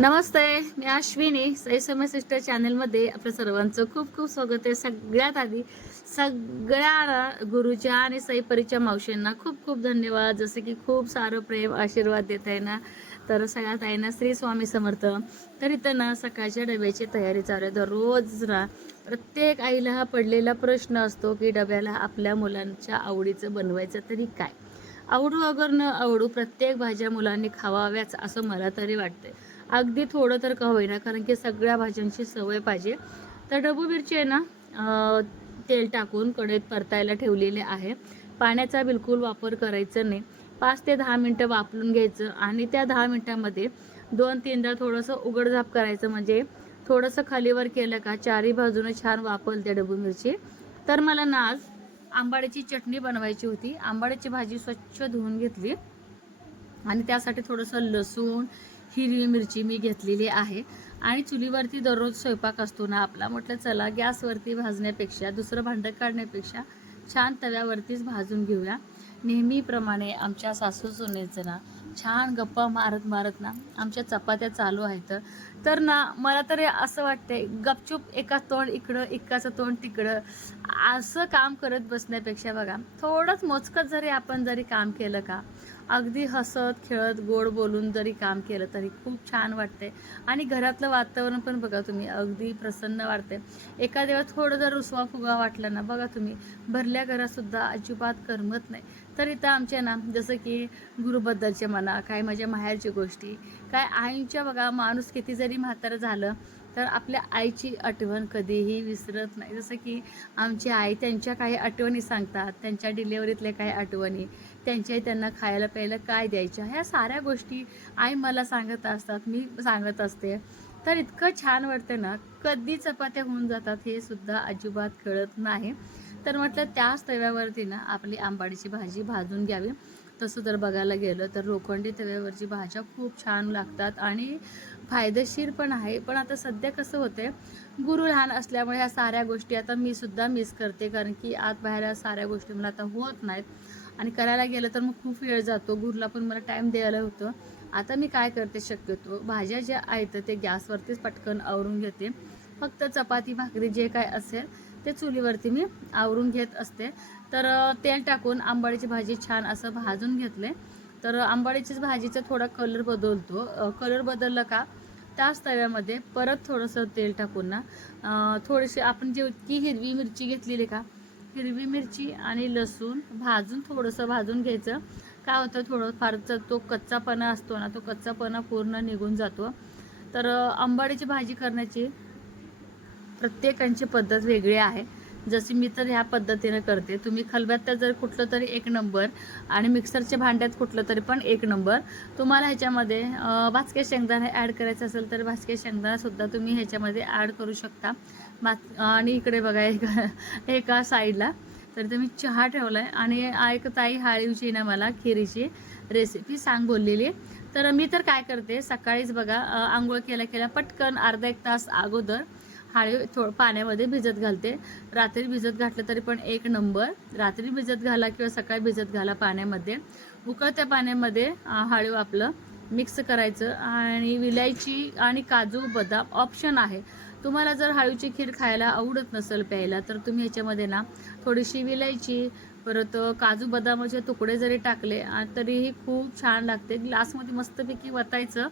नमस्ते, मी अश्विनी सई सौम्य सिस्टर चॅनलमध्ये आपल्या सर्वांचं खूप खूप स्वागत आहे. सगळ्यात आधी सगळ्या गुरुच्या आणि सईपरीच्या मावशींना खूप खूप धन्यवाद. जसे की खूप सारं प्रेम आशीर्वाद देत आहे ना, तर सगळ्यात आहे ना श्री स्वामी समर्थ. तर इथं ना सकाळच्या डब्याची तयारी चालू आहे. दररोज ना प्रत्येक आईला हा पडलेला प्रश्न असतो की डब्याला आपल्या मुलांच्या आवडीचं बनवायचं तरी काय. आवडू अगर न आवडू प्रत्येक भाज्या मुलांनी खावाव्याच असं मला तरी वाटते. अगदी थोडं तर का होईना, कारण की सगळ्या भाज्यांची सवय पाहिजे. तर ढबू मिरची आहे ना, तेल टाकून कढईत परतायला ठेवलेले आहे. पाण्याचा बिलकुल वापर करायचा नाही. 5 ते 10 मिनटं वापरून घ्यायचं आणि त्या 10 मिनटामध्ये 2-3दा थोडंसं उघडझाप करायचं, म्हणजे थोडंसं खालीवर केलं का चारी बाजूने छान वापरते ढबू मिरची. तर मला ना आज आंबाड्याची चटणी बनवायची होती. आंबाड्याची भाजी स्वच्छ धुवून घेतली आणि त्यासाठी थोडंसं लसूण, हिरवी मिरची मी घेतलेली आहे. आणि चुलीवरती दररोज स्वयंपाक असतो ना आपला, म्हटलं चला गॅसवरती भाजण्यापेक्षा, दुसरं भांडं काढण्यापेक्षा छान तव्यावरतीच भाजून घेऊया. नेहमीप्रमाणे आमच्या सासू सुनेचं ना छान गप्पा मारत मारत ना आमच्या चपात्या चालू आहेत. तर ना मला तरी असं वाटतंय, गपचूप एका तोंड इकडं एकाचं तोंड तिकडं असं काम करत बसण्यापेक्षा बघा, थोडंच मोजकंच जरी काम केलं का, अगदी हसत खेळत गोड बोलून जरी काम केलं तरी खूप छान वाटते. आणि घरातलं वातावरण पण बघा तुम्ही, अगदी प्रसन्न वाटते. एखाद्या वेळेस थोडं जर रुसवा फुगा वाटला ना, बघा तुम्ही, भरल्या घरातसुद्धा अजिबात करमत नाही. तर इथं आमच्या ना जसं की गुरुबद्दलचे म्हणा, काय माझ्या माहेरच्या गोष्टी, काय आईच्या बघा, माणूस किती जरी म्हातारं झालं तर आपल्या आईची आठवण कधीही विसरत नाही. जसं की आमची आई त्यांच्या काही आठवणी सांगतात, त्यांच्या डिलेवरीतल्या काही आठवणी, त्यांच्याही त्यांना खायला प्यायला काय द्यायच्या, ह्या साऱ्या गोष्टी आई मला सांगत असतात, मी सांगत असते. तर इतकं छान वाटतं ना, कधी चपात्या होऊन जातात हे सुद्धा अजिबात कळत नाही. तर म्हटलं त्याच तव्यावरती ना आपली आंबाडीची भाजी भाजून घ्यावी. तसं जर बघायला गेलं तर लोखंडी तव्यावरची भाज्या खूप छान लागतात आणि फायदेशीर पण आहे. पण आता सध्या कसं होतंय, गुरु लहान असल्यामुळे ह्या साऱ्या गोष्टी आता मी सुद्धा मिस करते, कारण की आत बाहेर ह्या साऱ्या गोष्टी मला आता होत नाहीत. आणि करायला गेलं तर मग खूप वेळ जातो, गुरुला पण मला टाईम द्यायला होतं. आता मी काय करते, शक्यतो भाज्या ज्या आहेत ते गॅसवरतीच पटकन आवरून घेते. फक्त चपाती भाकरी जे काय असेल ते चुलीवरती मी आवरून घेत असते. तर तेल टाकून आंबाडीची भाजी छान असं भाजून घेतले. तर आंबाडीचीच भाजीचा थोडा कलर बदलतो. कलर बदलला का त्याच तव्यामध्ये परत थोडंसं तेल टाकून ना थोडीशी आपण जी की हिरवी मिरची घेतलेली का, हिरवी मिरची आणि लसूण थोडंसं भाजून घ्यायचं. काय होतं, थोडं फारचा तो कच्चापणा असतो ना, तो कच्चापणा पूर्ण निघून जातो. तर आंबाडीची भाजी करण्याची प्रत्येकांची पद्धत वेगळी आहे. जशी मी तर ह्या पद्धतीने करते. तुम्ही खलबत्त्यात जर कुठलं तरी एक नंबर आणि मिक्सरच्या भांड्यात कुठलं तरी पण एक नंबर. तुम्हाला ह्याच्यामध्ये भाजके शेंगदाणे ॲड करायचं असेल तर भाजके शेंगदाणेसुद्धा तुम्ही ह्याच्यामध्ये ॲड करू शकता. आणि इकडे बघा एका साईडला तर मी चहा ठेवला आहे आणि एक ताई हाळीवची ना मला खिरीची रेसिपी सांग बोललेली. तर मी तर काय करते, सकाळीच बघा आंघोळ केल्या पटकन अर्धा 1 तास अगोदर थोडं पाण्यामध्ये भिजत घालते. रात्री भिजत घातलं तरी पण एक नंबर. रात्री भिजत घाला किंवा सकाळी भिजत घाला पाण्यामध्ये. उकळत्या पाण्यामध्ये हळीव आपलं मिक्स करायचं आणि विलायची आणि काजू बदाम ऑप्शन आहे. तुम्हाला जर हळूची खीर खायला आवडत नसेल प्यायला, तर तुम्ही ह्याच्यामध्ये ना थोडीशी विलायची, परत काजू बदामाचे तुकडे जरी टाकले तरीही खूप छान लागते. ग्लासमध्ये मस्तपैकी वतायचं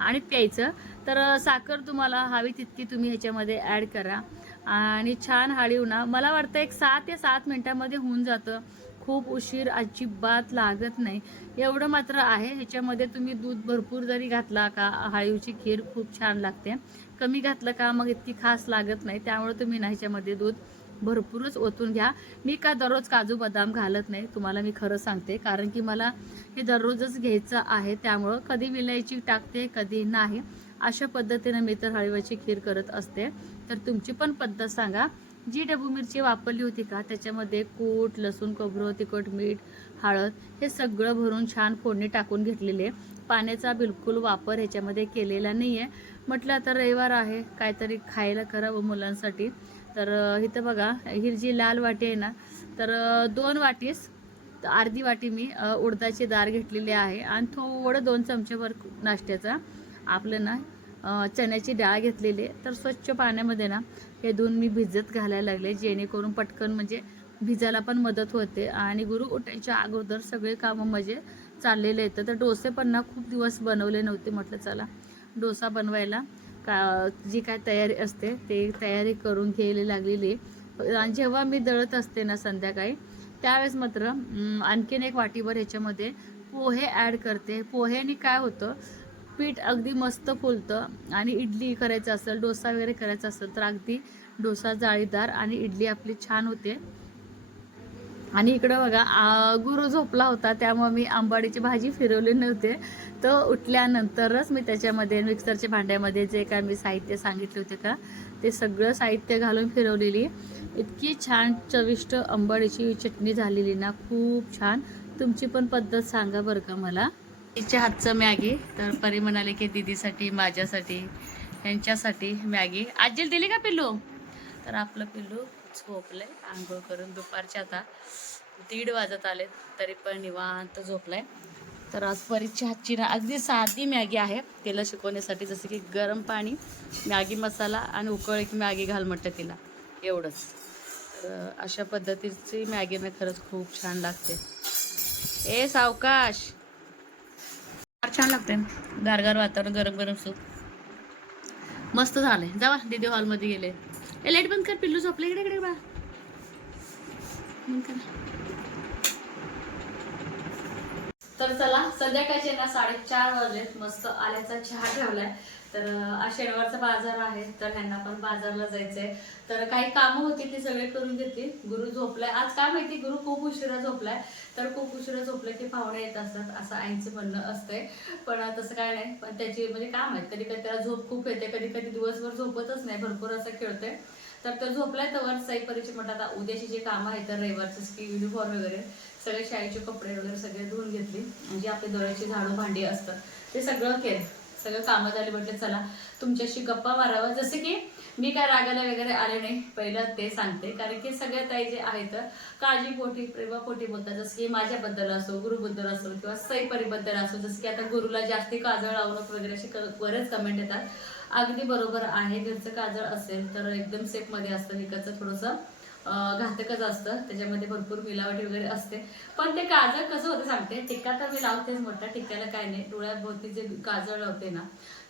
आणि प्यायचं. तर साखर तुम्हाला हवी तितकी तुम्ही ह्याच्यामध्ये ॲड करा आणि छान हळीव ना, मला वाटतं एक 6 ते 7 मिनटामध्ये होऊन जातं. खूप उशीर अजिबात लागत नाही. एवढं मात्र आहे, ह्याच्यामध्ये तुम्ही दूध भरपूर जरी घातला का हळीवची खीर खूप छान लागते. कमी घातलं का मग इतकी खास लागत नाही. त्यामुळे तुम्ही ना ह्याच्यामध्ये दूध भरपूरच ओतून घ्या. मी का दररोज काजू बदाम घालत नाही, तुम्हाला मी खरं सांगते, कारण की मला हे दररोजच घ्यायचं आहे. त्यामुळं कधी विलायची टाकते, कधी नाही. अशा पद्धतीने मी तर हळीवाची खीर करत असते. तर तुमची पण पद्धत सांगा. जी ढबू मिरची वापरली होती का त्याच्यामध्ये कूट, लसूण, खोबरं, तिखट, मीठ, हळद हे सगळं भरून छान फोडणी टाकून घेतलेले. पाण्याचा बिलकुल वापर ह्याच्यामध्ये केलेला नाही आहे. म्हटलं आता रविवार आहे, काहीतरी खायला करावं मुलांसाठी. तर इथं बघा, ही जी लाल वाटी आहे ना, तर 2 वाटीस अर्धी वाटी मी उडदाची डाळ घेतलेली आहे आणि थोडं 2 चमचेभर नाश्त्याचा आपलं ना चण्याची डाळ घेतलेली आहे. तर स्वच्छ पाण्यामध्ये ना हे धुवून मी भिजत घालायला लागले, जेणेकरून पटकन म्हणजे भिजायला पण मदत होते आणि गुरु उठायच्या अगोदर सगळे कामं म्हणजे चाललेले आहेत. तर डोसे पण ना खूप दिवस बनवले नव्हते, म्हटलं चला डोसा बनवायला जी काय तयारी असते ते तयारी करून घ्यायला लागलेली. आणि जेव्हा मी दळत असते ना संध्याकाळी, त्यावेळेस मात्र आणखीन एक वाटीभर ह्याच्यामध्ये पोहे ॲड करते. पोह्याने काय होतं, पीठ अगदी मस्त फुलतं आणि इडली करायचं असेल, डोसा वगैरे करायचा असेल तर अगदी डोसा जाळीदार आणि इडली आपली छान होते. आणि इकडं बघा गुरु झोपला होता, त्यामुळे मी आंबाडीची भाजी फिरवली नव्हते. तर उठल्यानंतरच मी त्याच्यामध्ये मिक्सरच्या भांड्यामध्ये जे काय मी साहित्य सांगितले होते का, ते सगळं साहित्य घालून फिरवलेली. इतकी छान चविष्ट आंबाडीची चटणी झालेली ना, खूप छान. तुमची पण पद्धत सांगा बरं का मला. तिच्या हातचं मॅगी. तर परी म्हणाले की दीदीसाठी, माझ्यासाठी, यांच्यासाठी मॅगी. आजीला दिली का पिल्लू? तर आपलं पिल्लू झोपलंय आंघोळ करून. दुपारचे आता 1:30 वाजत आले, तरी पण निवांत झोपलाय. तर आज परीच्या हातची ना अगदी साधी मॅगी आहे तिला शिकवण्यासाठी. जसं की गरम पाणी, मॅगी मसाला आणि उकळी की मॅगी घाल म्हटलं तिला, एवढंच. तर अशा पद्धतीची मॅगी ना खरंच खूप छान लागते. ए सावकाश, फार छान लागते. गारगार वातावरण, गरम गरम सूप मस्त झालंय. जावा दीदी हॉलमध्ये गेले. ए लाईट बंद कर, पिल्लू झोपले. इकडे इकडे बा, बंद कर. तर चला, संध्याकाळचे ना 4:30 वाजलेत. मस्त आल्याचा चहा ठेवलाय. तर आज शनिवारचा बाजार आहे, तर ह्यांना पण बाजारला जायचंय. तर काही कामं होती ती सगळे करून घेतली. गुरु झोपलाय आज, काय माहिती गुरु खूप उशिरा झोपलाय. तर खूप उशिरा झोपलं की पाहुणे येत असतात असं आईंचं म्हणणं असतंय. पण तसं काय नाही, पण त्याची म्हणजे काम आहे. कधी कधी त्याला झोप खूप येते, कधी कधी दिवसभर झोपतच नाही, भरपूर असं खेळतोय. तर तो झोपलाय. तर सईपरीचे म्हणतात आता उद्याची जे कामं आहेत, तर रविवारचं की युनिफॉर्म वगैरे सगळे शाळेचे कपडे वगैरे सगळे धुवून घेतली. म्हणजे आपले दररोजची झाडू भांडी असतात ते सगळं केलं. सगळं कामं झाली. म्हटलं चला तुमच्याशी गप्पा मारावं. जसे की मी काय रागाला वगैरे आले नाही, पहिलं ते सांगते. कारण की सगळ्या ताई जे आहेत काळजीपोटी, प्रेमापोटी बोलतात. जसं की माझ्याबद्दल असो, गुरुबद्दल असो किंवा सईपरीबद्दल असो. जसं की आता गुरुला जास्ती काजळ लावू नको वगैरे असे बरेच कमेंट येतात. अगदी बरोबर आहे. घरचं काजळ असेल तर एकदम सेफमध्ये असतं. विकतचं थोडंसं घातकच असतं, त्याच्यामध्ये भरपूर मिलावटी वगैरे असते. पण ते काजळ कसं होतं सांगते. टिक्का तर मी लावतेच, मोठ्या टिक्क्याला काय नाही. डोळ्याभोवती जे काजळ लावते ना,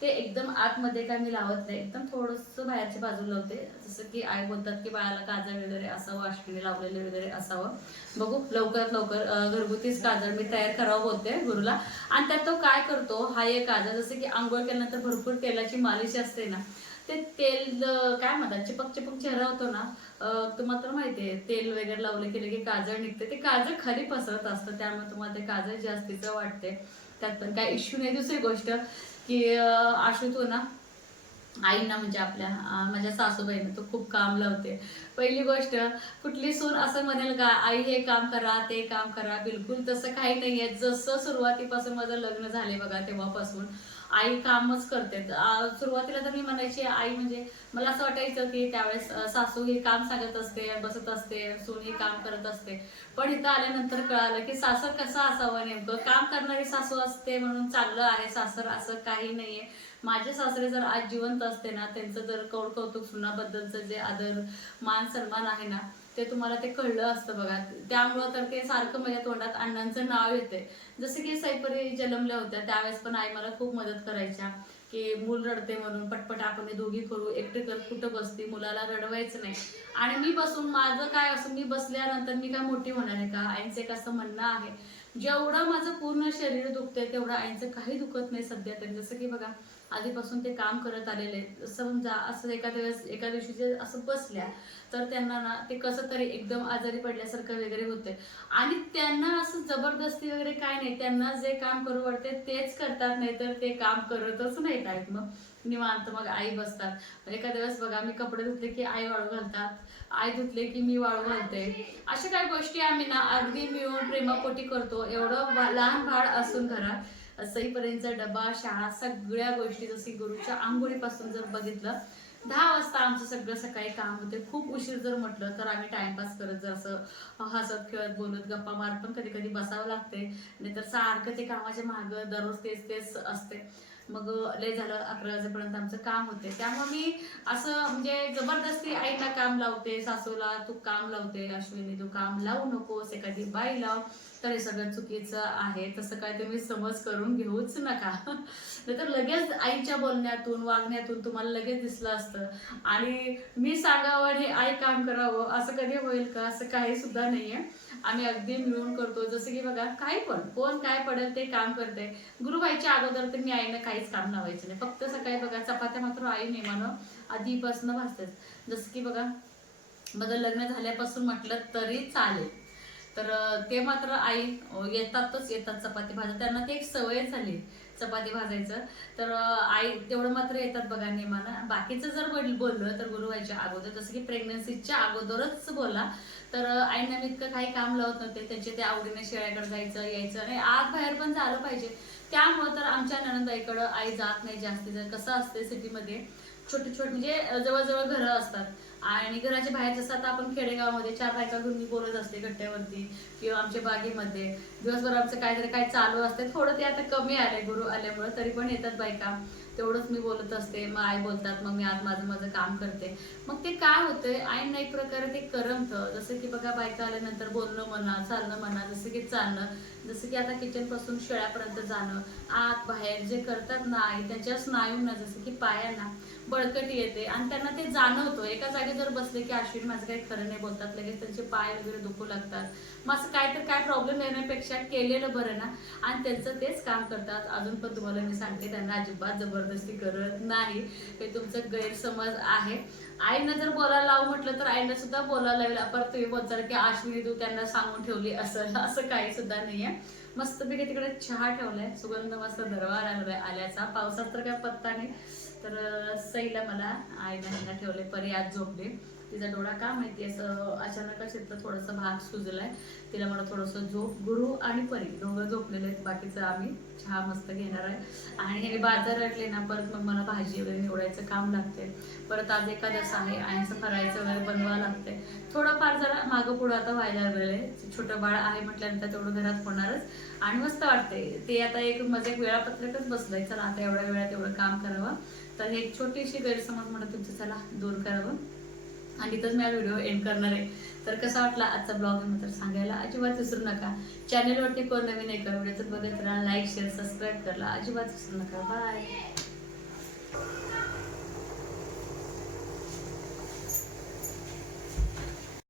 ते एकदम आतमध्ये काय मी लावत नाही, एकदम थोडंसं बाहेरच्या बाजूला लावते. जसं की आई बोलतात की बाळाला काजळ वगैरे असावं, अष्टीने लावलेले वगैरे असावं. बघू लवकरात लवकर घरगुतीच काजळ मी तयार करावं बोलते गुरुला. आणि त्यात तो काय करतो, हा एक काजळ जसं की आंघोळ केल्यानंतर भरपूर तेलाची मालिश असते ना, ते तेल काय म्हणतात, चिपक चिपक चेहरा होतो ना, तुम्हाला तर माहितीये तेल वगैरे लावलं केलं की काजळ निघते. ते काजळ खाली पसरत असतं, त्यामुळे तुम्हाला ते काजळ जास्तीचं वाटते. त्यात पण काय इश्यू नाही. दुसरी गोष्ट की आशू ना आईंना म्हणजे आपल्या माझ्या सासूबाईंना तो खूप काम लावते. पहिली गोष्ट, कुठली सून असं म्हणेल का आई हे काम करा ते काम करा, बिलकुल तसं काही नाहीये. जसं सुरुवातीपासून माझं लग्न झाले बघा तेव्हापासून आई कामच करते. सुरुवातीला तर मी म्हणायची आई म्हणजे मला असं वाटायचं की त्यावेळेस सासू ही काम सांगत असते, बसत असते, सून ही काम करत असते. पण इथं आल्यानंतर कळालं की सासर कसं असावं, नेमकं काम करणारी सासू असते म्हणून चांगलं आहे सासर, असं काही नाहीये. माझे सासरे जर आज जिवंत असते ना, त्यांचं जर कौतुक सुनाबद्दलचं जे आदर मान सन्मान आहे ना, ते तुम्हाला ते कळलं असतं बघा. त्यामुळं तर ते सारखं माझ्या तोंडात अण्णांचं नाव येते. जसं की सईपरी जन्मल्या होत्या त्यावेळेस पण आई मला खूप मदत करायच्या की मूल रडते म्हणून पटपट आपण दोघी करू, एकटे कर, कुठं बसती, मुलाला रडवायचं नाही. आणि मी बसून माझं काय असं, मी बसल्यानंतर मी काय मोठी होणार आहे का? आईंचं एक असं म्हणणं आहे, जेवढं माझं पूर्ण शरीर दुखतंय तेवढं आईंचं काही दुखत नाही सध्या तरी. जसं की बघा आधीपासून ते काम करत आलेले. समजा असं एका दिवशी जे असं बसल्या तर त्यांना ना ते कसं तरी एकदम आजारी पडल्यासारखं वगैरे होते. आणि त्यांना असं जबरदस्ती वगैरे काय नाही, त्यांना जे काम करू वाटते तेच करतात, नाही तर ते काम करतच नाहीत आहेत. मग निवांत मग आई बसतात. एखाद्या वेळेस बघा मी कपडे धुतले की आई वाळू घालतात, आई धुतले की मी वाळू घालते. अशा काही गोष्टी आम्ही ना अगदी मिळून प्रेमापोटी करतो. एवढं लहान बाळ असून घरात सईपर्यंतचा डबा, शाळा, सगळ्या गोष्टी. जशी गुरुच्या आंघोळीपासून जर बघितलं 10 वाजता आमचं सगळं सकाळी काम होते. खूप उशीर जर म्हटलं तर आम्ही टाइमपास करत जर असं हसत खेळत बोलत गप्पा मारत पण कधी कधी बसावं लागते, नाहीतर सारखं ते कामाच्या मागं दररोज तेच तेच असते. मग लय झालं 11 वाजेपर्यंत आमचं काम होते. त्यामुळे मी असं म्हणजे जबरदस्ती आईला काम लावते, सासूला तू काम लावते, अश्विनी तू काम लावू नकोस, एखादी बाई लाव, तर हे सगळं चुकीचं आहे. तसं काय तुम्ही समज करून घेऊच नका. तर लगेच आईच्या बोलण्यातून वागण्यातून तुम्हाला लगेच दिसलं असतं. आणि मी सांगावं आणि आई काम करावं असं कधी होईल का? असं काही सुद्धा नाहीये. आम्ही अगदी मिळून करतो. जसं की बघा काही पण कोण काय पडेल ते काम करते. गुरु व्हायच्या अगोदर तर मी आईनं काहीच काम लावायचं नाही. फक्त सकाळी बघा चपात्या मात्र आई नेमानं आधीपासून भाजतेच. जसं की बघा माझं लग्न झाल्यापासून म्हटलं तरी चालेल, तर ते मात्र आई येतात चपाती भाजत. त्यांना ते एक सवय झाली चपाती भाजायचं. तर आई तेवढं मात्र येतात बघा नेमानं. बाकीचं जर बोललं तर गुरु व्हायच्या अगोदर, जसं की प्रेग्नन्सीच्या अगोदरच बोला, तर आईने मी इतकं काही काम लावत नव्हते. त्यांचे ते आवडीने शेळ्याकडे जायचं यायचं आणि आत बाहेर पण झालं पाहिजे. त्यामुळं तर आमच्या नणंदबाईकडं आई जात नाही जास्ती. जर कसं असते सिटीमध्ये छोटे छोटे म्हणजे जवळजवळ घरं असतात आणि घराच्या बाहेर जसं आता आपण खेडेगावामध्ये 4 बायका घेऊन मी बोलत असते गट्ट्यावरती किंवा आमच्या बागेमध्ये दिवसभर आमचं काहीतरी काय चालू असते. थोडं ते आता कमी आले गुरु आल्यामुळे, तरी पण येतात बायका, तेवढंच मी बोलत असते. मग आई बोलतात, मग मी आज माझं माझं काम करते. मग ते काय होतंय आईनं एक प्रकारे ते करमतं. जसं की बघा बायका आल्यानंतर बोलणं म्हणा, चालणं म्हणा, जसं की चालणं, जसं की आता किचन पासून शेळ्यापर्यंत जाणं, आत बाहेर जे करतात ना आई, त्यांच्या स्नायूंना जसं की पायांना बळकटी येते आणि त्यांना ते जाणवतं. एका जागी जर बसले की अश्विनी माझं काही खरं नाही बोलतात, लगेच त्यांचे पाय वगैरे दुखू लागतात. मग असं काय तर काय प्रॉब्लेम येण्यापेक्षा केलेलं बरं ना. आणि त्यांचं तेच काम करतात. अजून पण तुम्हाला मी सांगते, त्यांना अजिबात जबरदस्ती करत नाही. हे तुमचं गैरसमज आहे. आईनं जर बोलायला लावू म्हटलं तर आईनं सुद्धा बोलायला लावलं. परत तुम्ही बोलताल की अश्विनी तू त्यांना सांगून ठेवली असं, असं काही सुद्धा नाहीये. मस्तपैकी तिकडे चहा ठेवलाय, सुगंध मस्त दरवा लागलाय आल्याचा. पावसात तर काय पत्ता नाही. तर सईला मला आईला ठेवले. परी आज झोपले, तिचा डोळा का माहिती असं अचानक क्षेत्र थोडंसं भाग सुजलाय. तिला मला थोडंसं झोप. गुरु आणि परी दोघं झोपलेले आहेत. बाकीचं आम्ही चहा मस्त घेणार आहे. आणि हे बाजार वाटले ना, परत मग मला भाजी वगैरे निवडायचं काम लागते. परत आज एकादश आहे, आईचं फरायचं वगैरे बनवावं लागते. थोडंफार जरा मागं पुढं आता व्हायला लागलेलं. छोटं बाळ आहे म्हटल्यानंतर तेवढं घरात होणारच. आणि मस्त वाटते ते. आता एक माझं एक वेळापत्रकच बसलंय, चला आता एवढ्या वेळात एवढं काम करावं. तर एक छोटीशी गैरसमज म्हणून तुमचं चला दूर करावं. आणि तर मी हा व्हिडिओ एंड करणार आहे. तर कसा वाटला आजचा ब्लॉग तर सांगायला अजिबात विसरू नका. चॅनलवरती कोण नवीन आहे का व्हिडिओ तर बघत राहा, लाईक शेअर सबस्क्राईब करायला अजिबात विसरू नका. बाय.